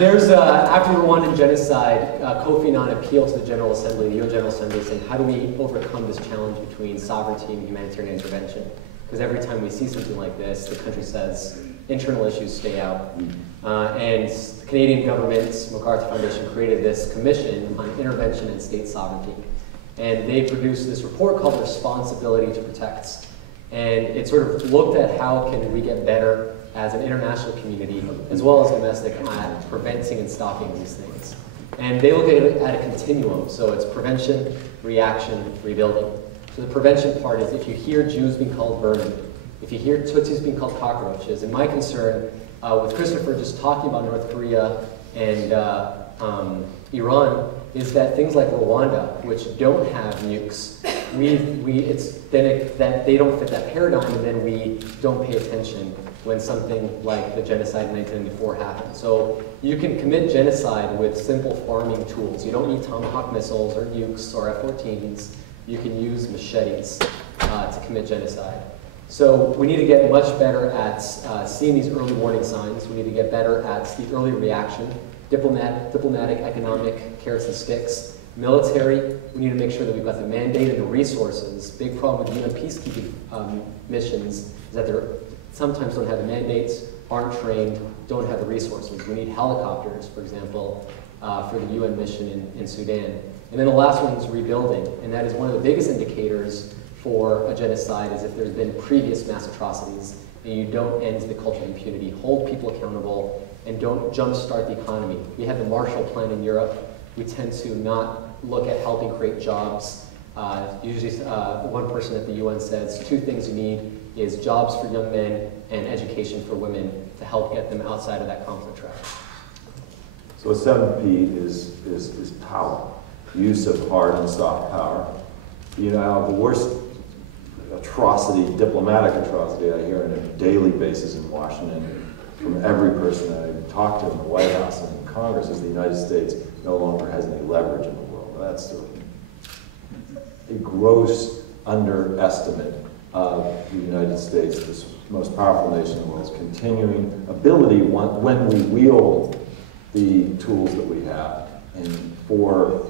After the Rwandan genocide, Kofi Annan appealed to the General Assembly, the UN General Assembly, saying, how do we overcome this challenge between sovereignty and humanitarian intervention? Because every time we see something like this, the country says, internal issues stay out. And the Canadian government, MacArthur Foundation, created this commission on intervention and state sovereignty. And they produced this report called Responsibility to Protect. And it sort of looked at how can we get better as an international community, as well as domestic, at preventing and stopping these things. And they look at it at a continuum. So it's prevention, reaction, rebuilding. So the prevention part is if you hear Jews being called vermin, if you hear Tutsis being called cockroaches, and my concern with Christopher just talking about North Korea and Iran is that things like Rwanda, which don't have nukes, that they don't fit that paradigm, and then we don't pay attention when something like the genocide in 1994 happened. So you can commit genocide with simple farming tools. You don't need Tomahawk missiles or nukes or F-14s. You can use machetes to commit genocide. So we need to get much better at seeing these early warning signs. We need to get better at the early reaction, diplomatic, economic, carrots and sticks. Military, we need to make sure that we've got the mandate and the resources. Big problem with UN peacekeeping missions is that they sometimes don't have the mandates, aren't trained, don't have the resources. We need helicopters, for example, for the UN mission in Sudan. And then the last one is rebuilding, and that is one of the biggest indicators for a genocide is if there's been previous mass atrocities and you don't end the culture of impunity, hold people accountable, and don't jumpstart the economy. We have the Marshall Plan in Europe. We tend to not look at helping create jobs. Usually one person at the UN says 2 things you need is jobs for young men and education for women to help get them outside of that conflict track. So 7P is power, use of hard and soft power. You know, the worst atrocity, diplomatic atrocity I hear on a daily basis in Washington from every person I talk to in the White House and in Congress is the United States no longer has any leverage in the world. That's a gross underestimate of the United States, this most powerful nation in the world's continuing ability when we wield the tools that we have and for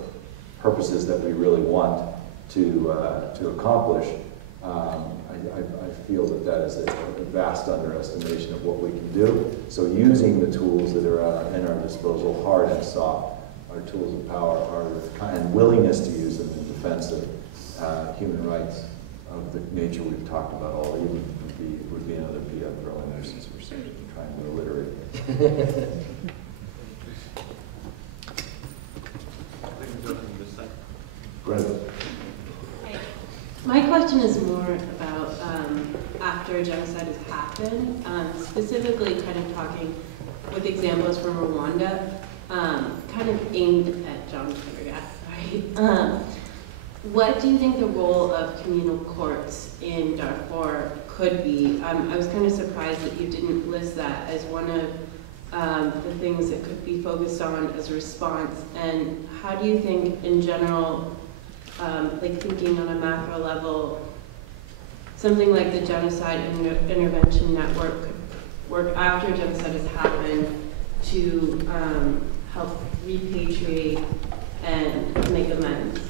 purposes that we really want to accomplish. I feel that that is a vast underestimation of what we can do. So using the tools that are in our disposal, hard and soft, our tools of power, and willingness to use them in defense of human rights of the nature we've talked about already would be another P I'm throwing there since we're trying to alliterate. Brenda. My question is more about after genocide has happened, specifically kind of talking with examples from Rwanda, kind of aimed at John Prendergast, right? What do you think the role of communal courts in Darfur could be? I was kind of surprised that you didn't list that as one of the things that could be focused on as a response. And how do you think, in general, like thinking on a macro level, something like the Genocide Intervention Network could work after genocide has happened to help repatriate and make amends?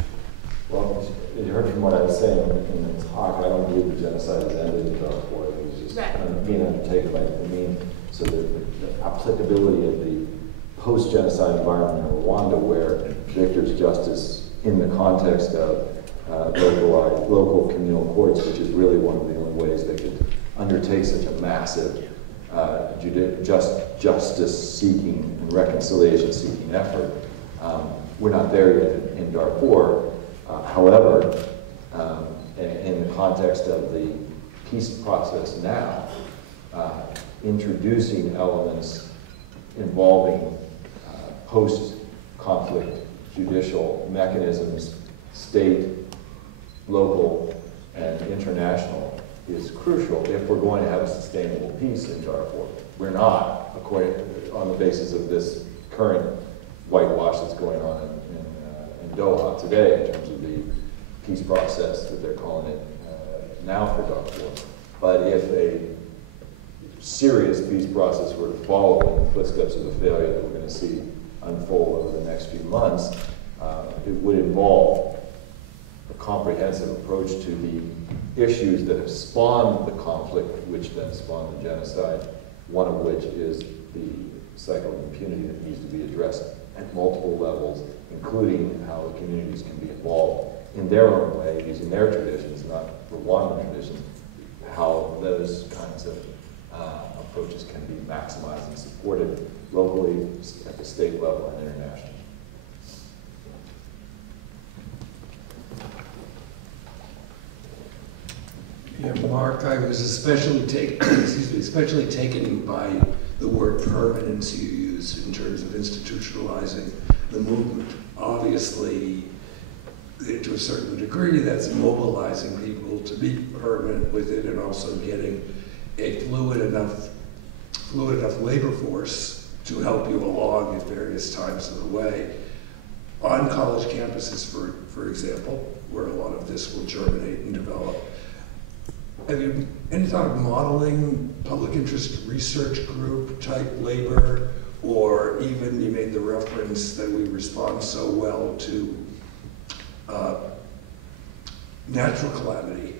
Well, you heard from what I was saying in the talk, I don't believe the genocide has ended in Darfur. It was just being undertaken by the mean. So the applicability of the post-genocide environment in Rwanda, where victors' justice in the context of local communal courts, which is really one of the only ways they could undertake such a massive justice-seeking and reconciliation-seeking effort. We're not there yet in Darfur. However, in the context of the peace process now, introducing elements involving post-conflict judicial mechanisms, state, local, and international, is crucial if we're going to have a sustainable peace in Darfur. We're not, on the basis of this current whitewash that's going on in Doha today in terms of the peace process that they're calling it now for Darfur. But if a serious peace process were to follow in the footsteps of the failure that we're going to see unfold over the next few months, it would involve a comprehensive approach to the issues that have spawned the conflict, which then spawned the genocide, one of which is the cycle of impunity that needs to be addressed at multiple levels, including how the communities can be involved in their own way, using their traditions, not Rwandan traditions, how those kinds of approaches can be maximized and supported locally, at the state level, and internationally. Yeah, Mark, I was especially taken by the word permanence you use in terms of institutionalizing the movement. Obviously, to a certain degree, that's mobilizing people to be permanent with it and also getting a fluid enough labor force to help you along at various times of the way. On college campuses, for example, where a lot of this will germinate and develop, have you any thought of modeling public interest research group type labor, or even you made the reference that we respond so well to natural calamity,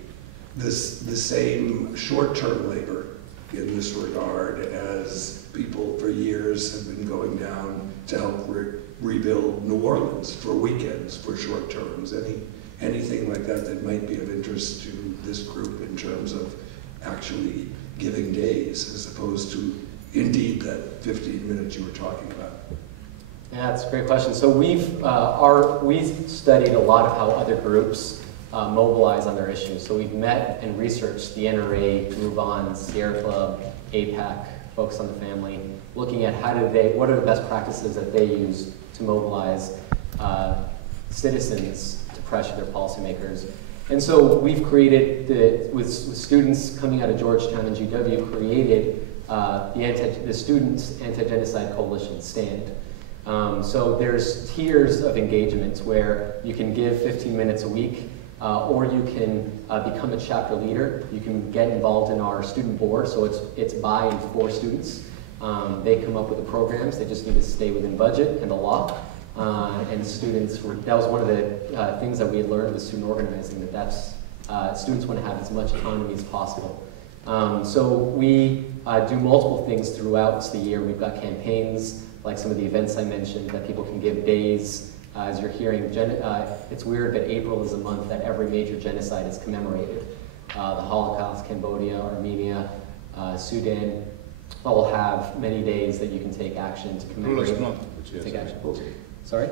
the same short-term labor in this regard as people for years have been going down to help rebuild New Orleans for weekends, for short terms. Anything like that that might be of interest to this group in terms of actually giving days as opposed to indeed that 15 minutes you were talking about? Yeah, that's a great question. So we've studied a lot of how other groups mobilize on their issues. So we've met and researched the NRA, Move On, Sierra Club, APAC, Focus on the Family, looking at what are the best practices that they use to mobilize citizens to pressure their policymakers. And so we've created, with students coming out of Georgetown and GW, created the Students Anti-Genocide Coalition, STAND. So there's tiers of engagements where you can give 15 minutes a week, or you can become a chapter leader. You can get involved in our student board, so it's by and for students. They come up with the programs, they just need to stay within budget and the law. And that was one of the things that we had learned with student organizing, students want to have as much autonomy as possible. So we do multiple things throughout the year. We've got campaigns, like some of the events I mentioned, that people can give days. As you're hearing, it's weird, but April is a month that every major genocide is commemorated. The Holocaust, Cambodia, Armenia, Sudan, all have many days that you can take action to commemorate. Take action. Sorry?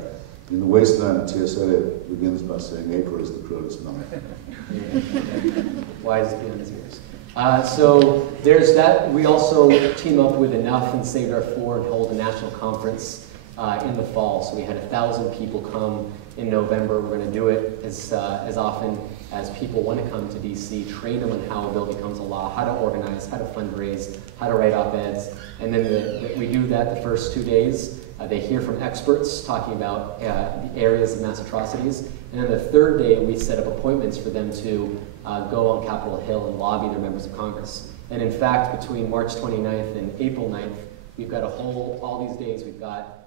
In the wasteland, TSA begins by saying April is the crow's month. Why is it beyond his ears? So there's that. We also team up with Enough and Saved Our Four and hold a national conference in the fall. So we had 1,000 people come in November. We're going to do it as often as people want to come to DC, train them on how a bill becomes a law, how to organize, how to fundraise, how to write op-eds. And then we do that the first 2 days. They hear from experts talking about the areas of mass atrocities. And then the third day, we set up appointments for them to go on Capitol Hill and lobby their members of Congress. And in fact, between March 29th and April 9th, we've got all these days, we've got